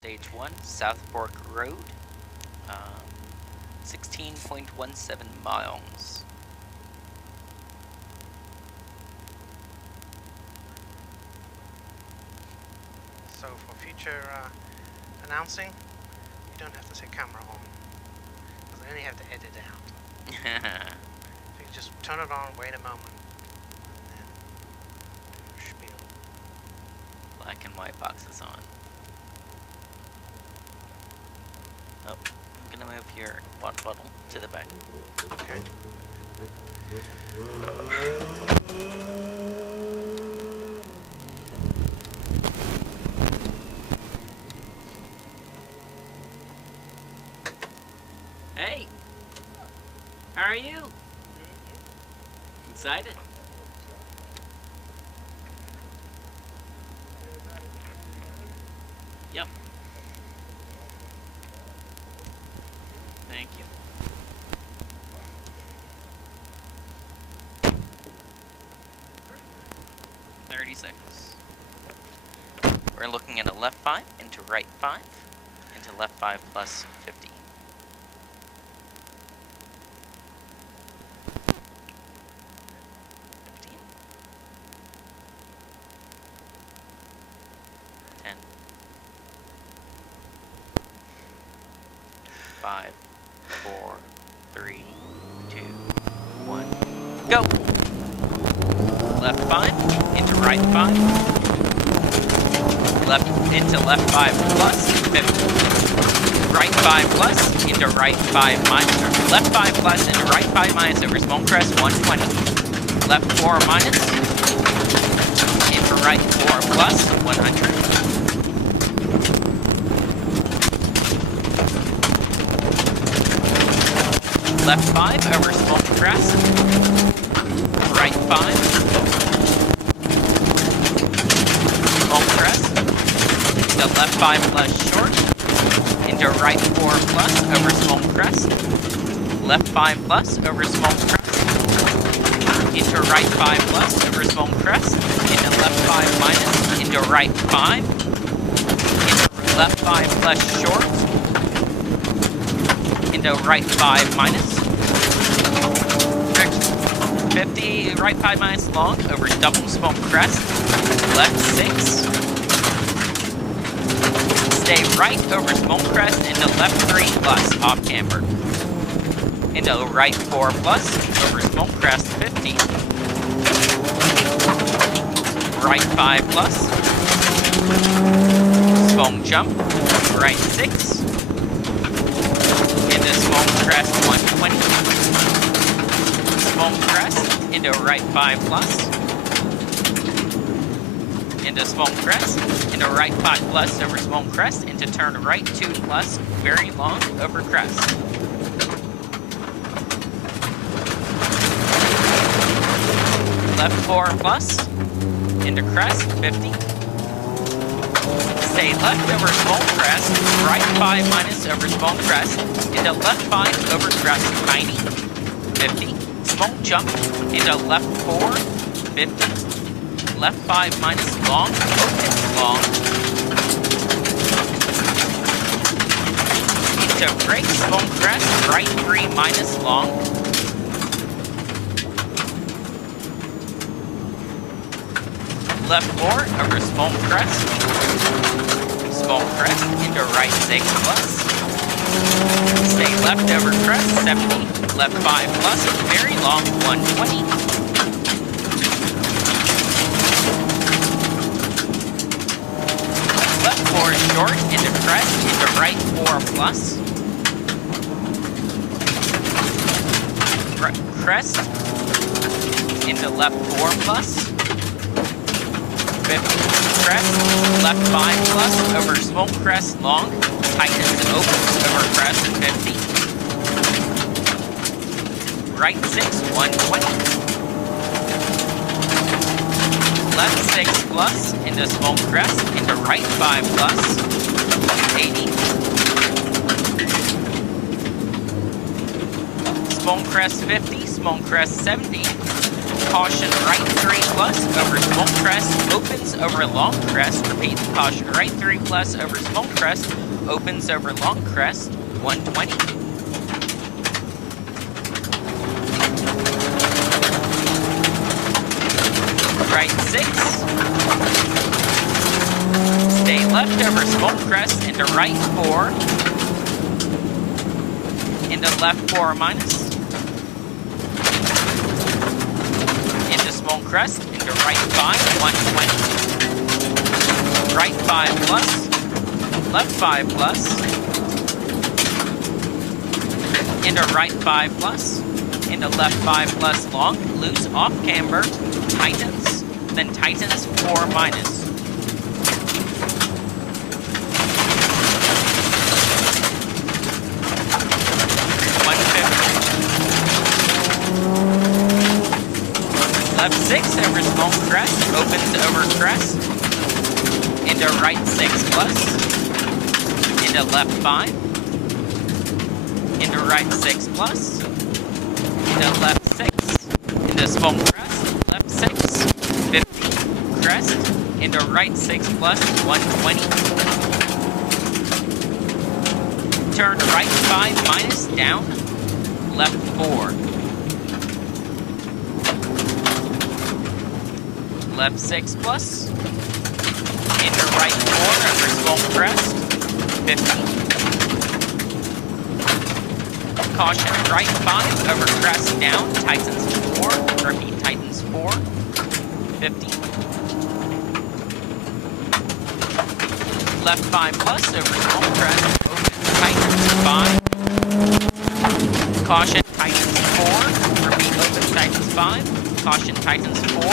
Stage 1, South Fork Road, 16.17 miles. So for future announcing, you don't have to say camera on, because then you have to edit it out. So you just turn it on, wait a moment, and then do your spiel. Black and white boxes on. Oh, I'm gonna move your water bottle to the back. Okay. Hey! How are you? Excited? Yep. Thank you. $30. We're looking at a left 5 into right 5 into left 5 plus 50. Five, 4, 3, 2, 1, go! Left 5 into right 5. Left into left 5 plus 50. Right 5 plus into right 5 minus. Left 5 plus into right 5 minus over small crest 120. Left 4 minus into right 4 plus 100. Left 5 over small crest. Right 5. Small crest. Into left 5 plus short. Into right 4 plus over small crest. Left 5 plus over small crest. Into right 5 plus over small crest. Into left 5 minus. Into right 5. Into left 5 plus short. Into right 5 minus. 50, right 5 minus long over double smoke crest. Left 6. Stay right over smoke crest into left 3 plus off camber. Into right 4 plus over smoke crest 50. Right 5 plus. Smoke jump. Right 6. Into smoke crest 120. Smoke crest into right 5 plus. Into smoke crest. Into right 5 plus over smoke crest. Into turn right 2 plus. Very long over crest. Left 4 plus. Into crest 50. Stay left over small crest. Right 5 minus over small crest. Into left 5 over crest 90. 50. Smoke jump into left 4, 50. Left 5 minus long, open long. Into break, smoke crest, right 3 minus long. Left 4 over smoke crest. Smoke crest into right 6 plus. Stay left over crest, 70. Left 5 plus, very long, 120. Left 4 short, into crest, into right 4 plus. Crest, into left 4 plus. 50. Crest, left 5 plus, over smoke crest, long. Tightens and opens over crest, 50. Right 6, 120. Left 6 plus, into smoke crest, into right 5 plus, 80. Smoke crest 50, smoke crest 70. Caution right 3 plus over small crest, opens over long crest. Repeat, caution right 3 plus over small crest, opens over long crest, 120. Right 6. Stay left over small crest into right 4. Into left 4 minus. Into small crest, into right 5, 120. Right 5 plus. Left 5 plus. Into right 5 plus. Into left 5 plus long. Loose off camber. Tightens. Then tightens 4 minus. Left 6 over small crest, opens over crest, into right 6 plus, into left 5, into right 6 plus, into left 6, into small crest, left 6, 50, crest, into right 6 plus, 120, turn right 5 minus, down, left 4. Left 6 plus, into right 4 over small crest, 50. Caution right 5 over crest down, tightens 4, repeat tightens 4, 50. Left 5 plus over small crest, opens, tightens 5. Caution tightens 4, repeat opens, tightens 5. Caution tightens 4.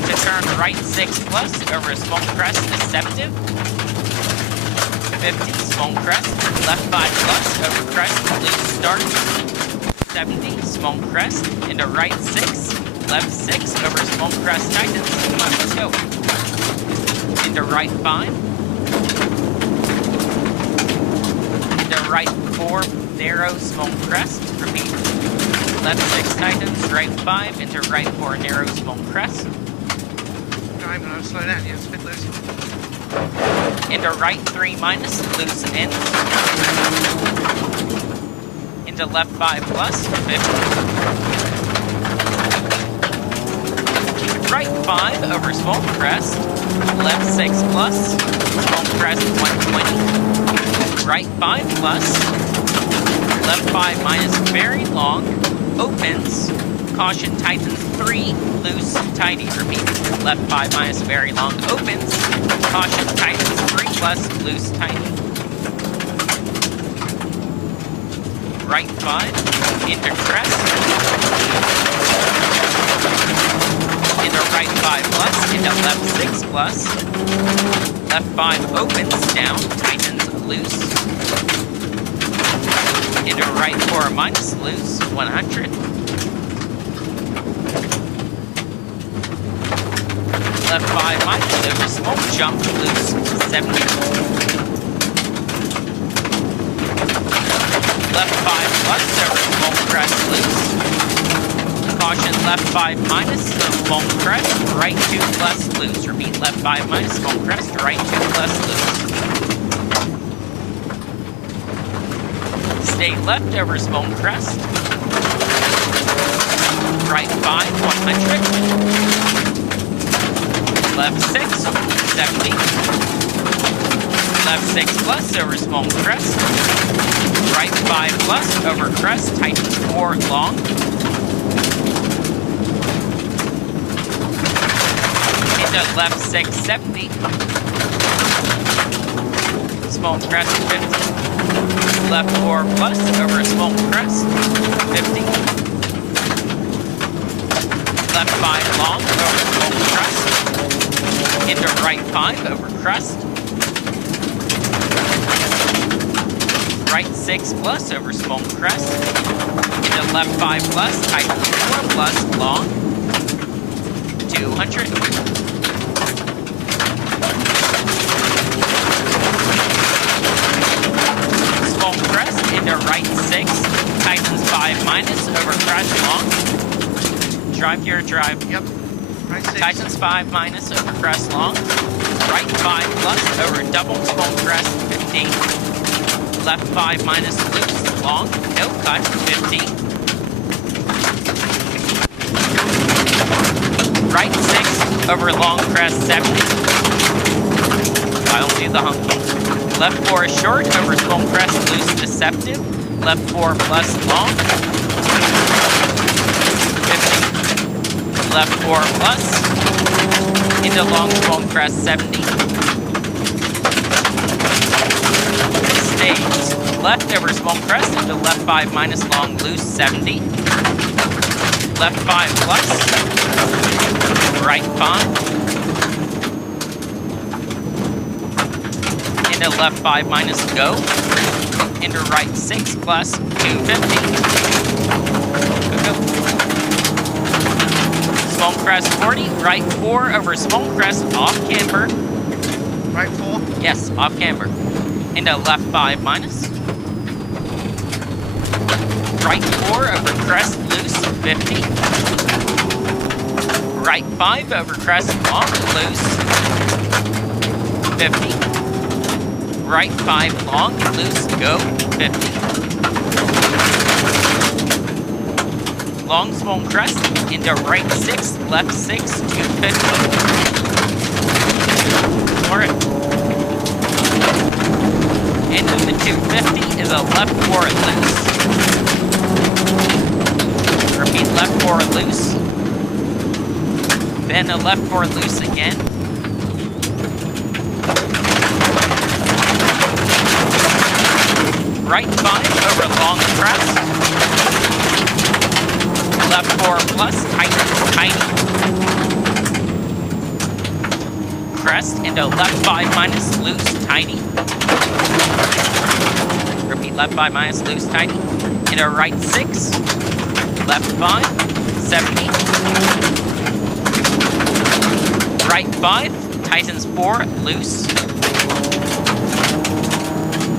Into turn right 6 plus over small crest deceptive. 50 small crest. Left 5 plus over crest loose start. 70 small crest into right 6. Left 6 over small crest tightens. Come on, let's go. Into right 5. Into right 4 narrow small crest. Repeat. Left 6 tightens, right 5, into right 4 narrow small crest. Drive and I'll slow down, yeah, it's a bit loose. Into right 3 minus, loose ends. Into left 5 plus, 50. Right 5 over small crest, left 6 plus, small crest 120. Right 5 plus, left 5 minus, very long. Opens, caution tightens 3, loose, tidy, repeat, left 5 minus, very long, opens, caution tightens 3 plus, loose, tidy. Right 5, into crest, into right 5 plus, into left 6 plus, left 5 opens, down, tightens, loose, into right 4 minus, loose, 100. Left 5 minus, over small jump, loose, 70. Left 5 plus, over small crest, loose. Caution, left 5 minus, small crest, right 2 plus, loose. Repeat, left 5 minus, small crest, right 2 plus, loose. Stay left over small crest. Right 5, 100. Left 6, 70. Left 6 plus over small crest. Right 5 plus over crest, tightens 4 long. Into left 6, 70. Small crest, 50. Left 4 plus over small crest, 50. Left 5 long over small crest. Into right 5 over crest. Right 6 plus over small crest. Into left 5 plus, tightens 4 plus, long. 200. Small crest into right 6, tightens 5 minus over crest long. drive your drive. Yep. Right 6. Tightens 5 minus over crest long. Right 5 plus over double small crest 15. Left 5 minus loose long. No cut 15. Right 6 over long crest 70. I'll do the hunky. Left 4 short over small crest loose deceptive. Left 4 plus long. 50. Left 4 plus. Into long small crest 70. Stays left over small crest into left 5 minus long loose 70. Left 5 plus. Right 5. Into left 5 minus go. Into right 6 plus 250. Go. Small crest 40, right 4 over small crest off camber. Right 4? Yes, off camber. Into left 5 minus. Right 4 over crest loose 50. Right 5 over crest long loose 50. Right 5 long loose go 50. Long small crest into right 6, left 6, 250. More it. Into the 250 is a left 4 loose. Repeat left 4 loose. Then a left 4 loose again. Right 5 over long crest. Left 4 plus, tight. Crest into left 5 minus loose, tidy. Repeat left 5 minus loose, tidy. Into right 6, left 5, 70. Right 5, tightens 4, loose.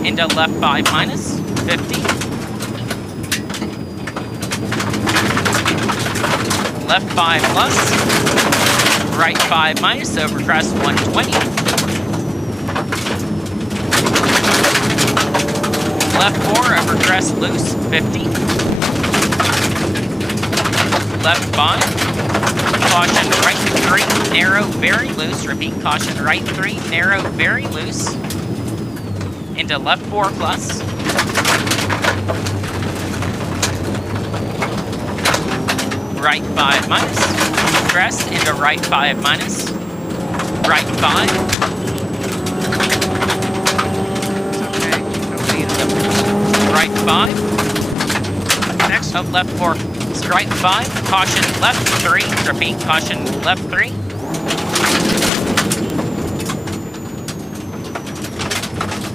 Into left 5 minus, 50. Left 5 plus, right 5 minus over crest 120. Left 4 over crest loose 50. Left 5, caution right 3, narrow, very loose. Repeat, caution right 3, narrow, very loose. Into left 4 plus. Right 5 minus. Crest into right 5 minus. Right 5. Okay. No lead. Right 5. Next. Up left 4. Right 5. Caution left 3. Repeat, caution left 3.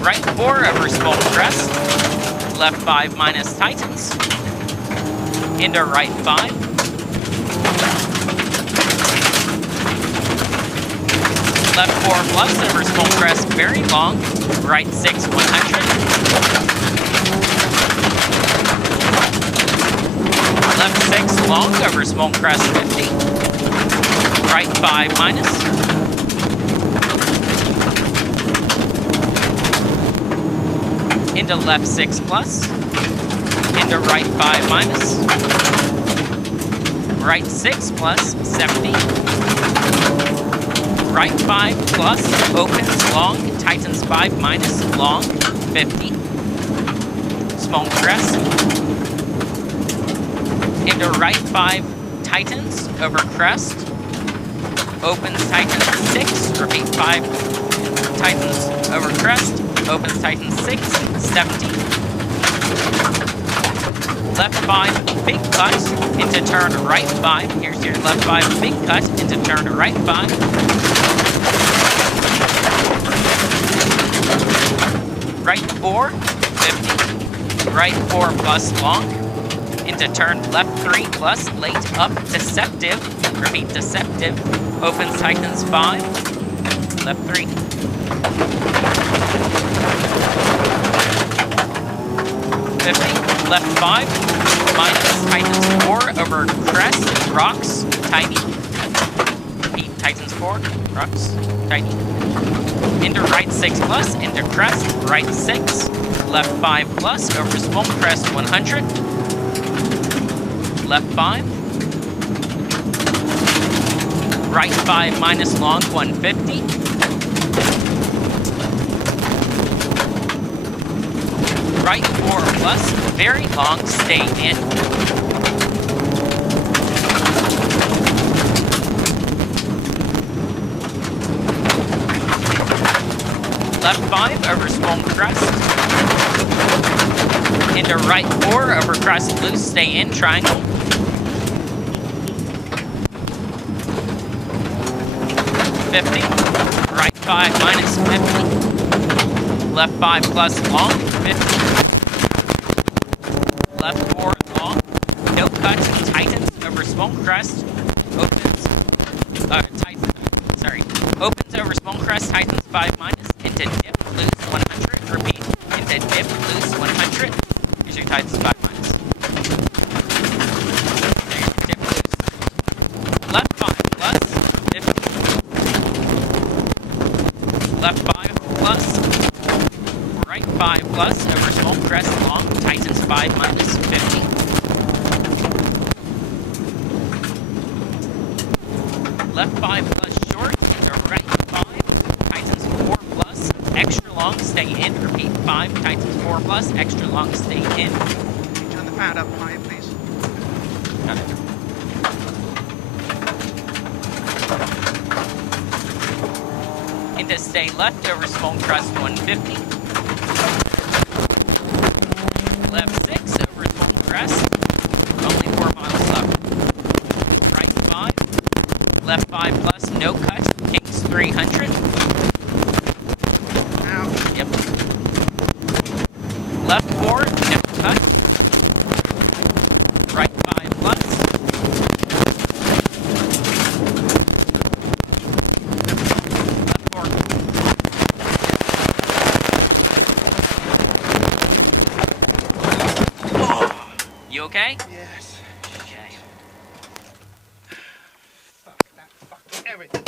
Right 4 over small crest. Left 5 minus tightens. Into right 5. Left 4 plus over small crest very long. Right 6, 100. Left 6 long over small crest 50. Right 5 minus. Into left 6 plus. Into right 5 minus. Right 6 plus 70. Right 5 plus, opens long, tightens 5 minus, long, 50. Small crest. Into right 5, tightens, over crest. Opens, tightens 6, repeat 5, tightens, over crest. Opens, tightens 6, 70. Left 5, big cut, into turn right 5. Here's your left 5, big cut, into turn right 5. Right 4, 50. Right 4 plus long. Into turn left 3 plus, late up, deceptive. Repeat, deceptive. Opens, tightens 5. Left 3. Left 5. minus Titans 4 over crest, rocks, tiny. Repeat, Titans 4, rocks, tiny. Into right 6 plus, into crest, right 6. Left 5 plus over small crest 100. Left 5. Right 5 minus long 150. Right 4 plus, very long, stay in. Left 5 over small crest. Into right 4 over crest loose, stay in, triangle. Right 5 minus 50. Left 5 plus long, 50. Left 4 long. No cut, Titans over small crest. Opens, opens over small crest, Titans 5 minus. Into dip, loose 100. Repeat, into dip, loose 100. Here's your Titans 5 minus. There's your dip, loose. Left 5 plus, 50. Left 5 plus, right 5 plus, over small crest long, Titans 5 minus 50. Left 5 plus short, into right 5, Titans 4 plus, extra long, stay in, repeat 5, Titans 4 plus, extra long, stay in. Can you turn the pad up higher, please? Got it. Into stay left over small crest 150. Left 6 over small crest. Only 4 miles left. Right 5. Left 5 plus no cut. Kings 300. Ouch. Yep. Left 4, no cut. Right 5 plus. You okay? Yes. Okay. Fuck that. Fuck everything.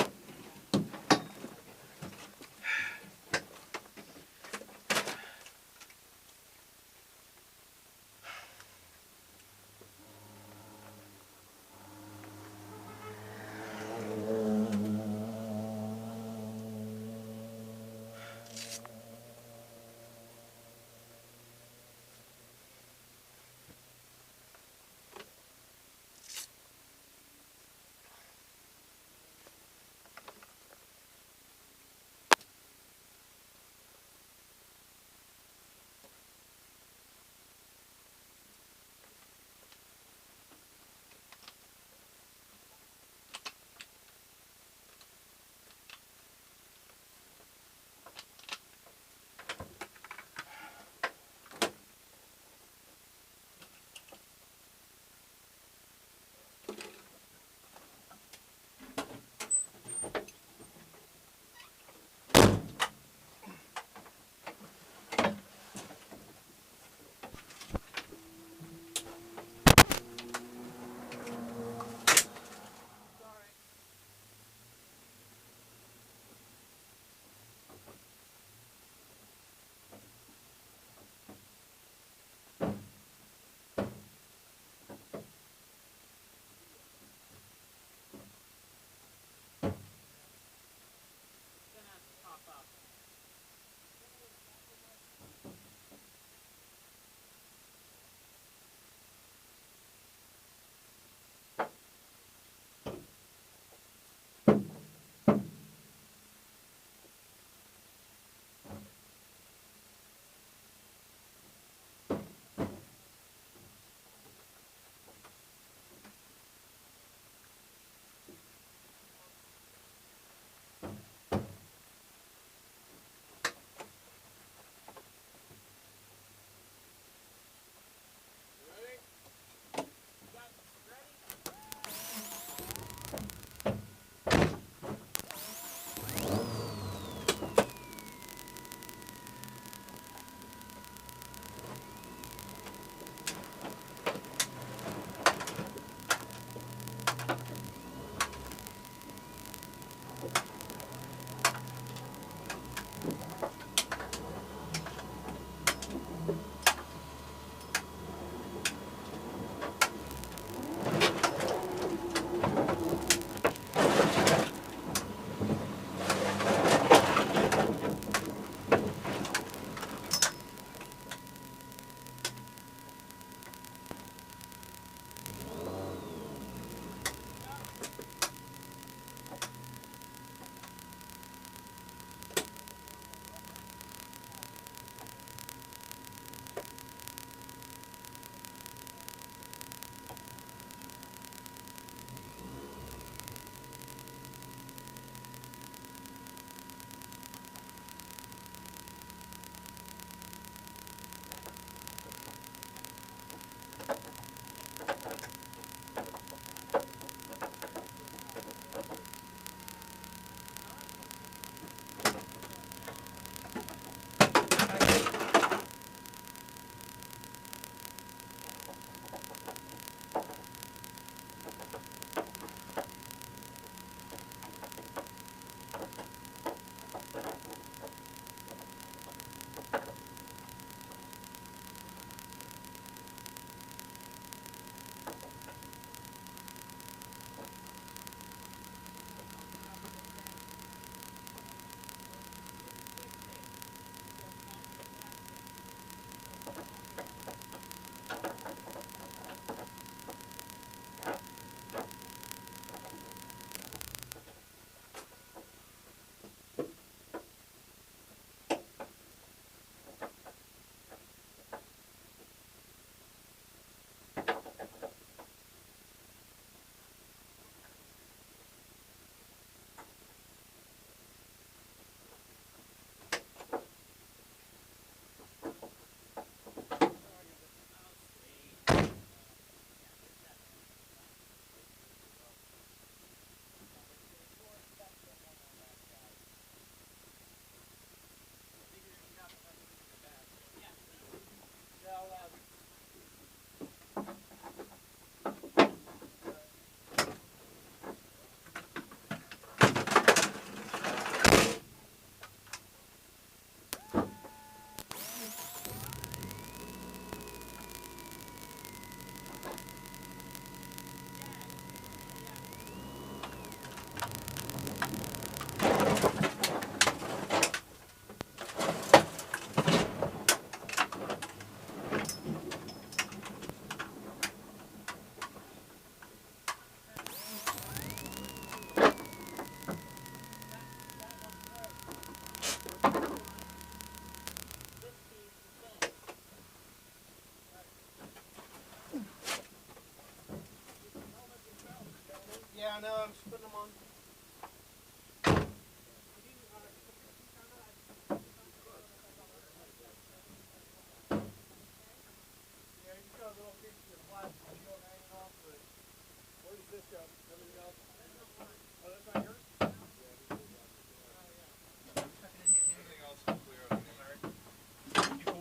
I know, I'm just putting them on.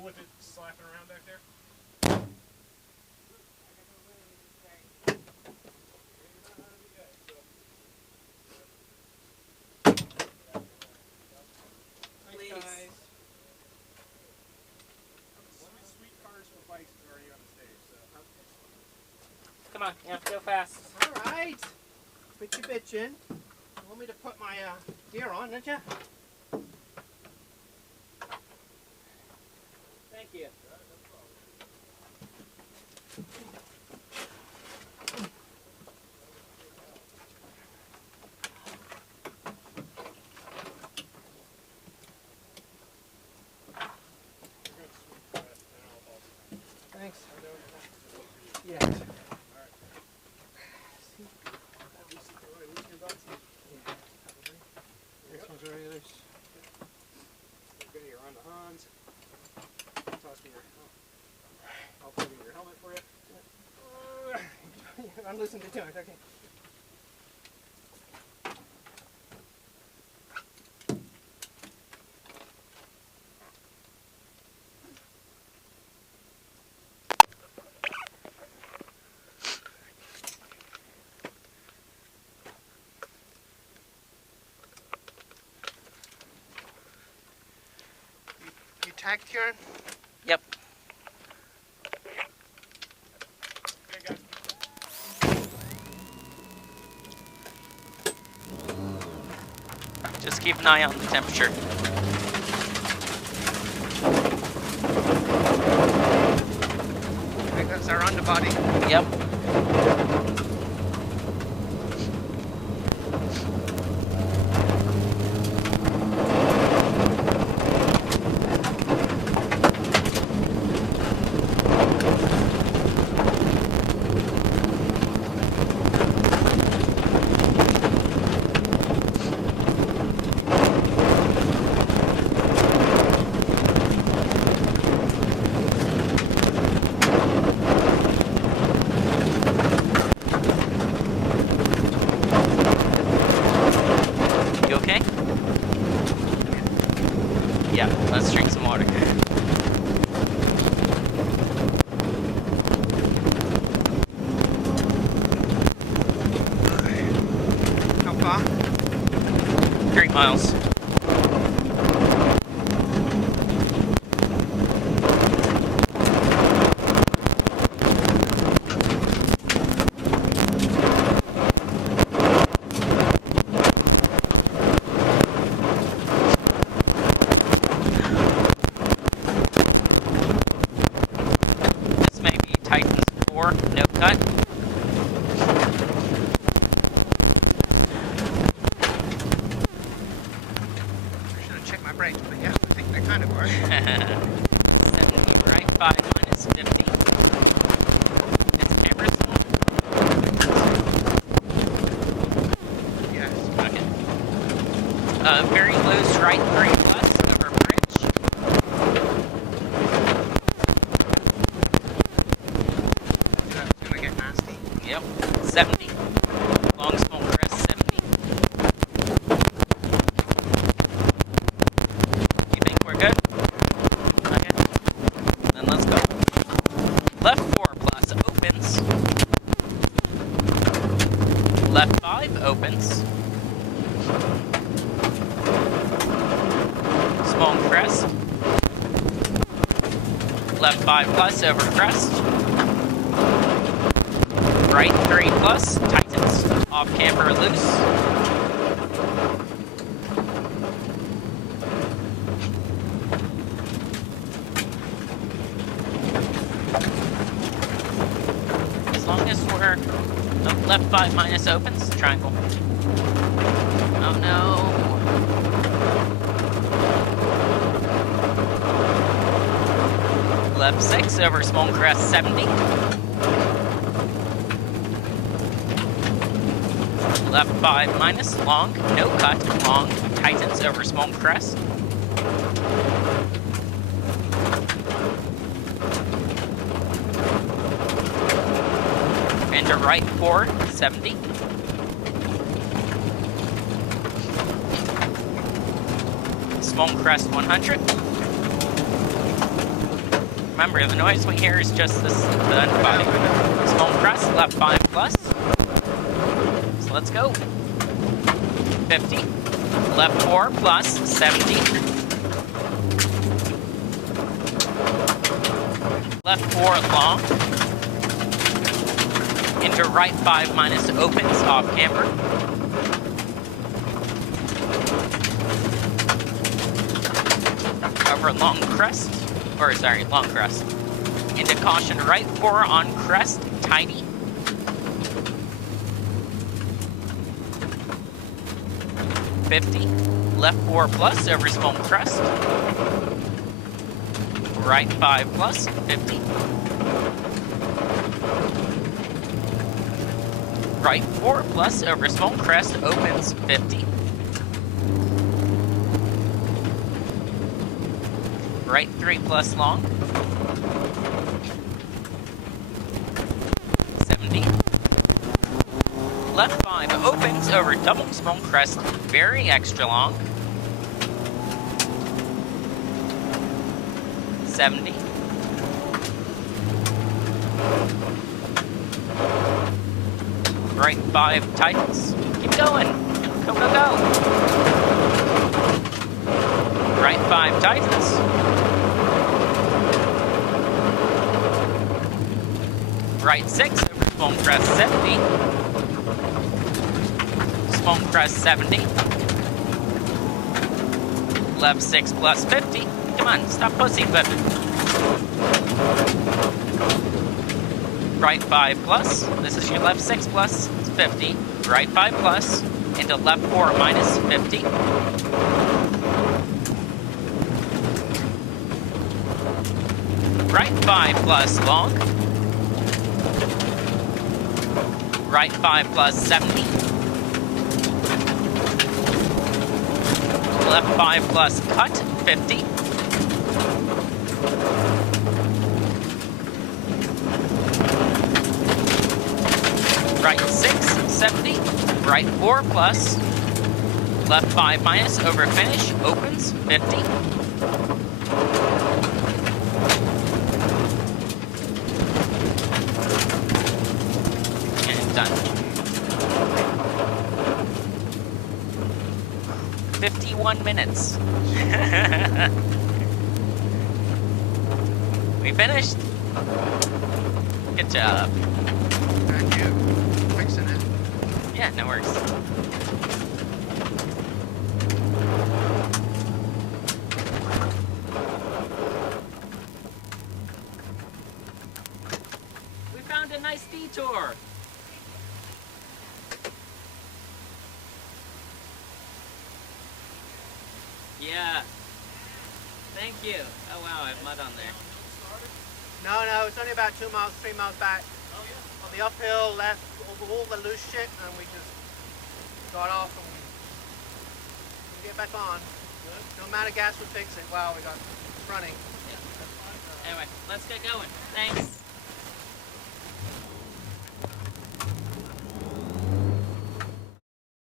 With it slapping around back there? Thanks, guys. Sweet cars for bikes are already on the stage, so. Come on, yeah, go fast. Alright. Quit your bitching. You want me to put my gear on, don't you? Thank you. Thanks. Yeah. This one's already loose. Okay, you're on the Hans. Toss me your I'll put in your helmet for you. I'm loosening it too much, okay. You tagged, Kieran? Yep. Okay, guys. Just keep an eye on the temperature. I think that's our underbody. Yep. You okay? Yeah, let's drink some water. How far? 3 miles. This may be Titan's 4, no cut. I should have checked my brakes, but yeah, I think they kind of work. 70, right? 5 minus 50. It's cameras. Yes. Okay. Very loose right 3 plus over bridge. That's gonna get nasty. Yep. 70. Long small crest 70. You think we're good? Okay. Then let's go. Left 4 plus opens. Left 5 opens. Small crest. Left 5 plus over crest. Right 3 plus, tightens. Off camber loose. As long as we're left 5 minus opens, triangle. Oh no. Left 6 over small crest 70. left 5 minus, long, no cut, long, tightens over small crest. Into right 4, 70. Small crest 100. Remember, the noise we hear is just the underbody. Small crest, left 5 plus. So let's go. 50. Left 4 plus, 70. Left 4 long. Into right 5 minus, opens off camber. Over long crest. Or sorry, long crest. Into caution, right 4 on crest, tidy. Left 4 plus over small crest. Right 5 plus, 50. Right 4 plus over small crest, opens, 50. Right 3 plus long. 70. Left 5 opens over double small crest, very extra long. 70. Right 5 tightens. Keep going. Go, go, go. Right 5 tightens. Right 6 over small crest 70. Small crest 70. Left 6 plus 50. Come on, stop pussyfooting. Right 5 plus. This is your left 6 plus. It's 50. Right 5 plus. Into left 4 minus 50. Right 5 plus long. Right 5 plus 70. Left 5 plus cut, 50. Right 6, 70. Right 4 plus. Left 5 minus, over finish, opens, 50. Done. 51 minutes. We finished. Good job. Thank you. Fixing it. Yeah, no worries. We found a nice detour. Yeah. Thank you. Oh wow, I have mud on there. No, it's only about 2 miles, 3 miles back. On the uphill, left over all the loose shit, and we just got off and we get back on. No amount of gas would fix it. Wow, we got running. Yeah. Anyway, let's get going. Thanks.